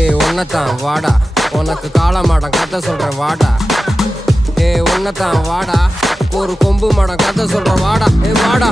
ஏய் ஒன்னதான் வாடா, உனக்கு காளமாடம் கதை சொல்றேன் வாடா. ஏய் ஒன்னதான் வாடா, ஒரு கொம்பு மாடம் கதை சொல்றேன் வாடா. ஏய் வாடா.